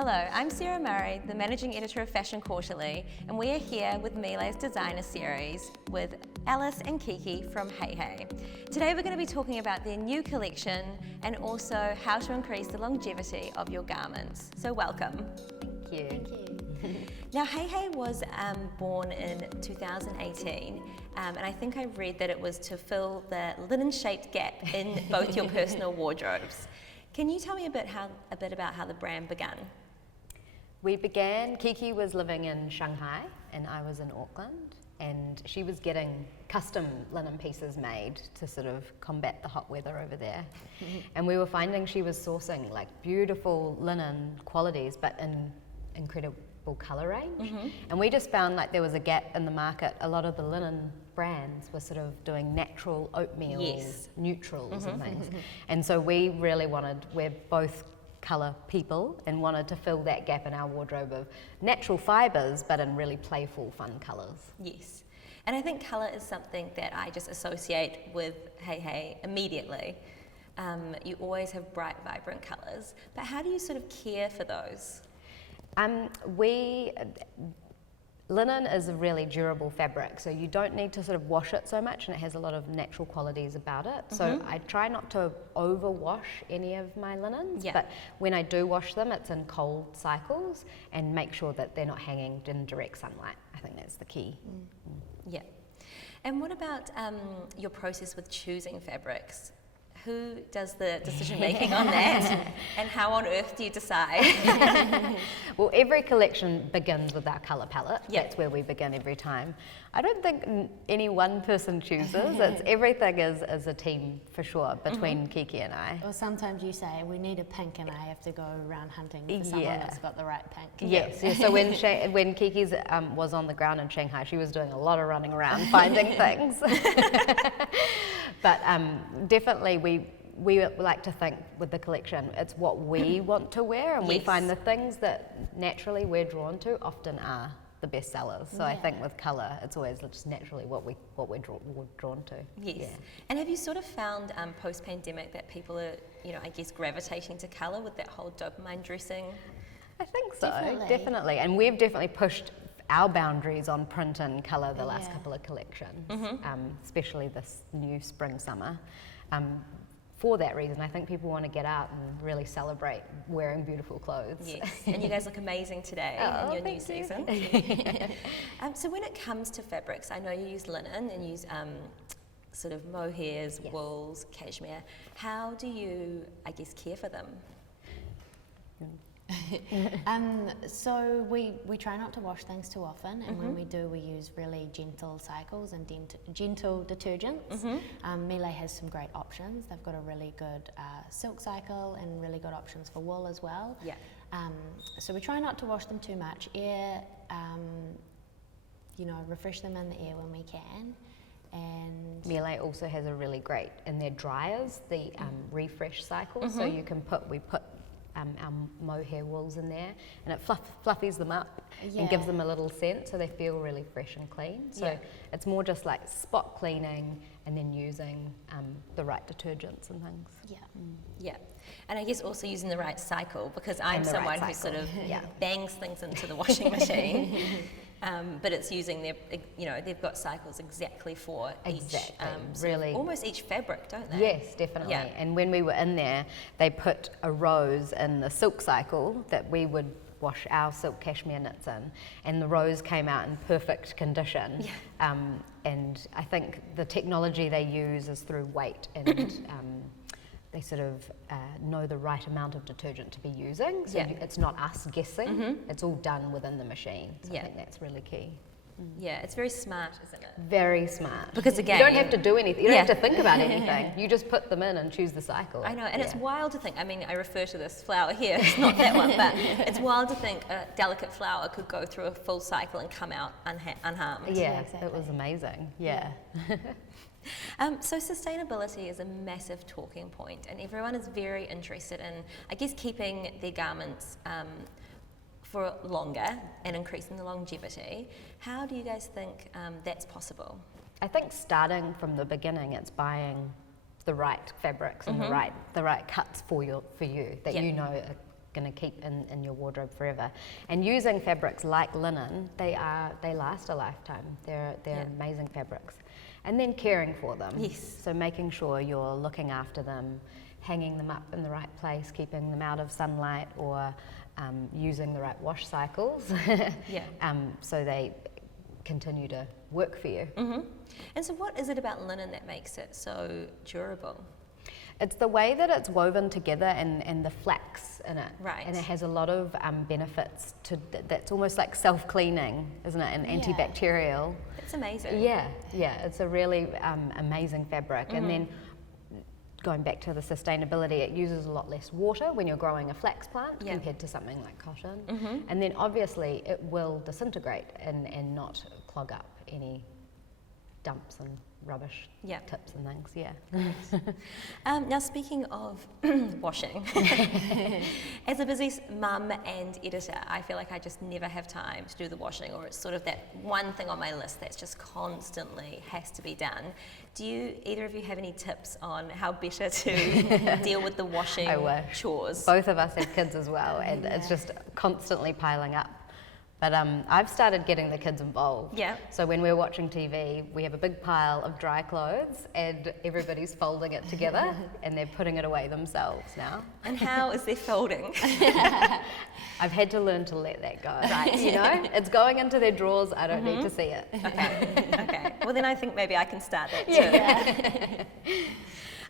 Hello, I'm Sarah Murray, the Managing Editor of Fashion Quarterly, and we are here with Miele's Designer Series with Alice and Kiki from Hej Hej. Today we're going to be talking about their new collection and also how to increase the longevity of your garments. So welcome. Thank you. Thank you. Now Hej Hej was born in 2018 and I think I read that it was to fill the linen-shaped gap in both your personal wardrobes. Can you tell me a bit about how the brand began? Kiki was living in Shanghai and I was in Auckland, and she was getting custom linen pieces made to sort of combat the hot weather over there. And we were finding she was sourcing like beautiful linen qualities but in incredible colour range. And we just found like there was a gap in the market. A lot of the linen brands were sort of doing natural oatmeal, neutrals and things. And so we really we're both colour people and wanted to fill that gap in our wardrobe of natural fibres but in really playful, fun colours. Yes, and I think colour is something that I just associate with Hej Hej immediately. You always have bright, vibrant colours, but how do you sort of care for those? Linen is a really durable fabric, so you don't need to sort of wash it so much, and it has a lot of natural qualities about it. So I try not to overwash any of my linens, but when I do wash them, it's in cold cycles and make sure that they're not hanging in direct sunlight. I think that's the key. Yeah. And what about your process with choosing fabrics? Who does the decision making on that, and how on earth do you decide? Well, every collection begins with our colour palette. That's where we begin every time. I don't think any one person chooses. Everything is a team for sure between Kiki and I. Or sometimes you say, we need a pink, and I have to go around hunting for someone that's got the right pink. Yes. So when Kiki's was on the ground in Shanghai, she was doing a lot of running around finding things. But definitely we like to think with the collection, it's what we want to wear, and we find the things that naturally we're drawn to often are the best sellers. So I think with colour, it's always just naturally what we're drawn to. Yes. Yeah. And have you sort of found post-pandemic that people are, I guess, gravitating to colour with that whole dopamine dressing? I think so, definitely. And we've definitely pushed our boundaries on print and colour the last couple of collections, especially this new spring-summer. For that reason, I think people want to get out and really celebrate wearing beautiful clothes. Yes, and you guys look amazing today in your new season. So when it comes to fabrics, I know you use linen and use sort of mohairs, wools, cashmere. How do you, I guess, care for them? So we try not to wash things too often, and when we do, we use really gentle cycles and gentle detergents. Miele has some great options. They've got a really good silk cycle and really good options for wool as well. So we try not to wash them too much. Refresh them in the air when we can. And Miele also has a really great, in their dryers, the refresh cycle. So we put our mohair wools in there, and it fluffies them up and gives them a little scent, so they feel really fresh and clean. So it's more just like spot cleaning and then using the right detergents and things. Yeah, and I guess also using the right cycle, because I'm someone who sort of bangs things into the washing machine. But it's using they've got cycles exactly for each, really almost each fabric, don't they? Yes, definitely. And when we were in there, they put a rose in the silk cycle that we would wash our silk cashmere knits in, and the rose came out in perfect condition. And I think the technology they use is through weight, and they sort of know the right amount of detergent to be using, so it's not us guessing, it's all done within the machine. So I think that's really key. Yeah, it's very smart, isn't it? Very smart. Because again, you don't have to do anything, you don't have to think about anything, you just put them in and choose the cycle. I know, and it's wild to think, I mean, I refer to this flower here, it's not that one, but it's wild to think a delicate flower could go through a full cycle and come out unharmed. Yeah, it was amazing, So sustainability is a massive talking point, and everyone is very interested in, I guess, keeping their garments for longer and increasing the longevity. How do you guys think that's possible? I think starting from the beginning, it's buying the right fabrics and the right cuts for you that you know going to keep in your wardrobe forever. And using fabrics like linen, they last a lifetime. They're amazing fabrics. And then caring for them. Yes. So making sure you're looking after them, hanging them up in the right place, keeping them out of sunlight, or using the right wash cycles so they continue to work for you. Mm-hmm. And so what is it about linen that makes it so durable? It's the way that it's woven together and the flax in it. Right. And it has a lot of benefits that's almost like self-cleaning, isn't it? And antibacterial. It's amazing. Yeah, it's a really amazing fabric. And then going back to the sustainability, it uses a lot less water when you're growing a flax plant compared to something like cotton. And then obviously it will disintegrate and not clog up any dumps and rubbish tips and things, Now speaking of washing, as a busy mum and editor, I feel like I just never have time to do the washing, or it's sort of that one thing on my list that's just constantly has to be done. Do either of you have any tips on how better to deal with the washing chores? Both of us have kids as well, and it's just constantly piling up. But I've started getting the kids involved. Yeah. So when we're watching TV, we have a big pile of dry clothes and everybody's folding it together and they're putting it away themselves now. And how is their folding? I've had to learn to let that go. Right. You know, it's going into their drawers. I don't need to see it. Okay. Well, then I think maybe I can start that too.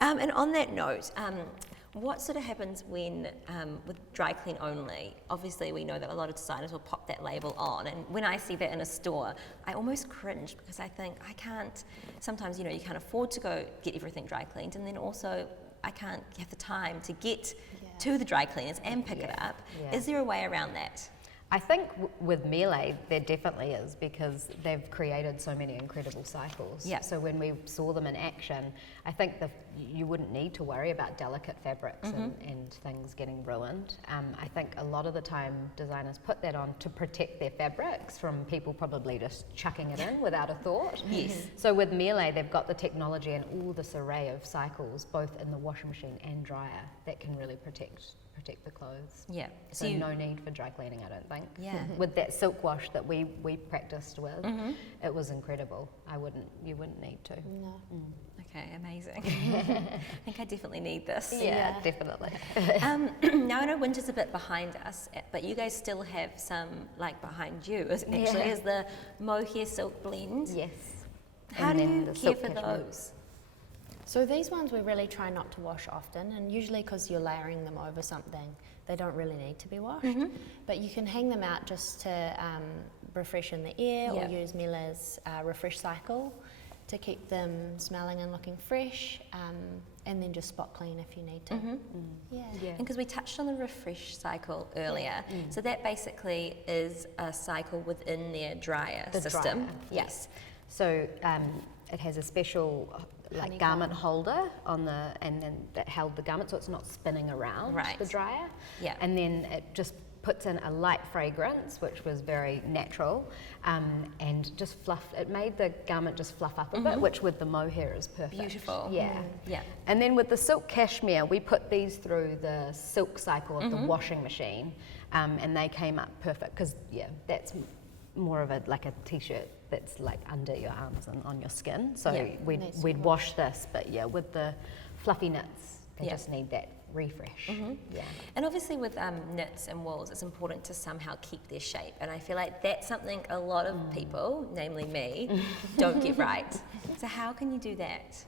And on that note, what sort of happens when, with dry clean only, obviously we know that a lot of designers will pop that label on, and when I see that in a store, I almost cringe because I think I can't, sometimes, you can't afford to go get everything dry cleaned, and then also I can't have the time to get to the dry cleaners and pick it up. Yeah. Is there a way around that? I think with Miele, there definitely is, because they've created so many incredible cycles. Yeah. So when we saw them in action, I think you wouldn't need to worry about delicate fabrics and things getting ruined. I think a lot of the time designers put that on to protect their fabrics from people probably just chucking it in without a thought. Yes. So with Miele, they've got the technology and all this array of cycles, both in the washing machine and dryer, that can really protect the clothes. Yeah. So no need for dry cleaning, I don't think. Yeah. With that silk wash that we practiced with, it was incredible. You wouldn't need to. No. Okay, amazing. I think I definitely need this. Yeah, definitely. Now I know winter's a bit behind us, but you guys still have some, like behind you, is the mohair silk blend. Yes. How do you care for those? So these ones we really try not to wash often, and usually because you're layering them over something, they don't really need to be washed. But you can hang them out just to refresh in the air, or use Miele's refresh cycle to keep them smelling and looking fresh, and then just spot clean if you need to. And because we touched on the refresh cycle earlier, so that basically is a cycle within their dryer system. Dryer, yes. So it has a special garment holder on and then that held the garment, so it's not spinning around the dryer. Yeah. And then it just puts in a light fragrance, which was very natural, and just it made the garment just fluff up a bit, which with the mohair is perfect. Beautiful. Yeah. Yeah. And then with the silk cashmere, we put these through the silk cycle of the washing machine, and they came up perfect, because that's more of a t-shirt that's like under your arms and on your skin. So we'd wash this, but with the fluffy knits, they just need that refresh. And obviously with knits and wools, it's important to somehow keep their shape, and I feel like that's something a lot of people, namely me, don't get right. So how can you do that?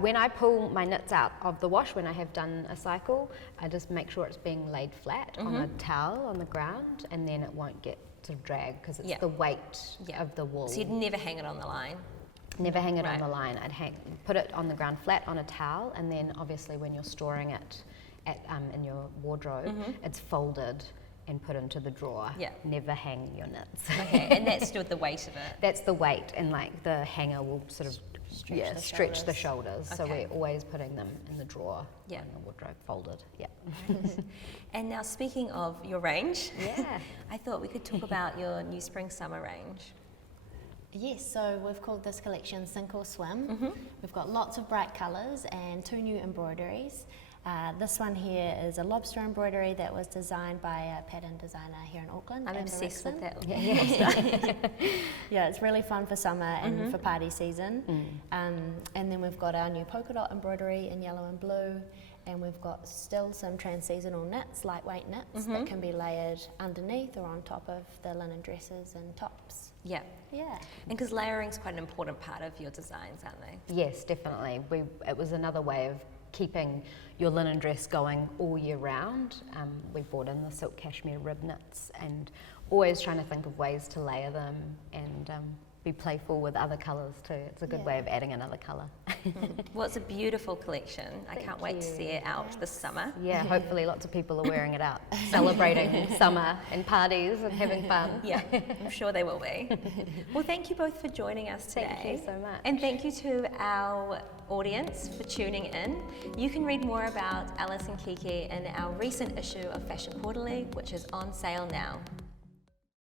When I pull my knits out of the wash, when I have done a cycle, I just make sure it's being laid flat on a towel on the ground, and then it won't get sort of drag, because it's the weight of the wool. So you'd never hang it on the line? Never hang it on the line. I'd put it on the ground flat on a towel, and then obviously when you're storing it in your wardrobe, it's folded and put into the drawer. Never hang your knits. Okay, and that's to do with the weight of it? That's the weight, and the hanger will sort of stretch the shoulders. Okay. So we're always putting them in the drawer, in the wardrobe, folded. And now speaking of your range, I thought we could talk about your new spring-summer range. Yes, so we've called this collection Sink or Swim. We've got lots of bright colours and 2 new embroideries. This one here is a lobster embroidery that was designed by a pattern designer here in Auckland. I'm Amber obsessed with Rixon. that. Yeah, it's really fun for summer and for party season. And then we've got our new polka dot embroidery in yellow and blue. And we've got still some trans-seasonal knits, lightweight knits that can be layered underneath or on top of the linen dresses and tops. Yeah. Yeah. And because layering is quite an important part of your designs, aren't they? Yes, definitely. It was another way of keeping your linen dress going all year round. We brought in the silk cashmere rib knits and always trying to think of ways to layer them and be playful with other colours too. It's a good way of adding another colour. Well, it's a beautiful collection. I can't wait to see it out this summer. Yeah, hopefully lots of people are wearing it out, celebrating summer and parties and having fun. Yeah, I'm sure they will be. Well, thank you both for joining us today. Thank you so much. And thank you to our audience for tuning in. You can read more about Alice and Kiki in our recent issue of Fashion Quarterly, which is on sale now.